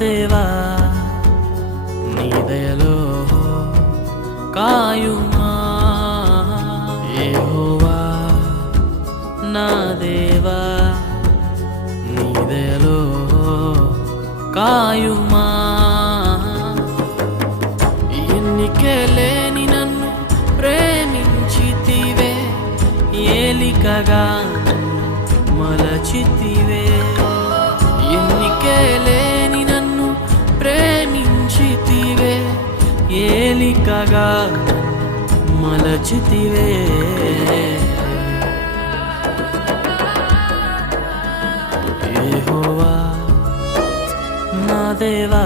దేవా నీ దయలో కాయుమా యెహోవా నా దేవా నీ దయలో కాయుమా ఎన్నికే లేని నన్ను ప్రేమించితివే ఏలికగా మలచితివే ఎన్నికే లేని నన్ను ప్రేమించితివే ఏలికగా మలచితివే యెహోవా నా దేవా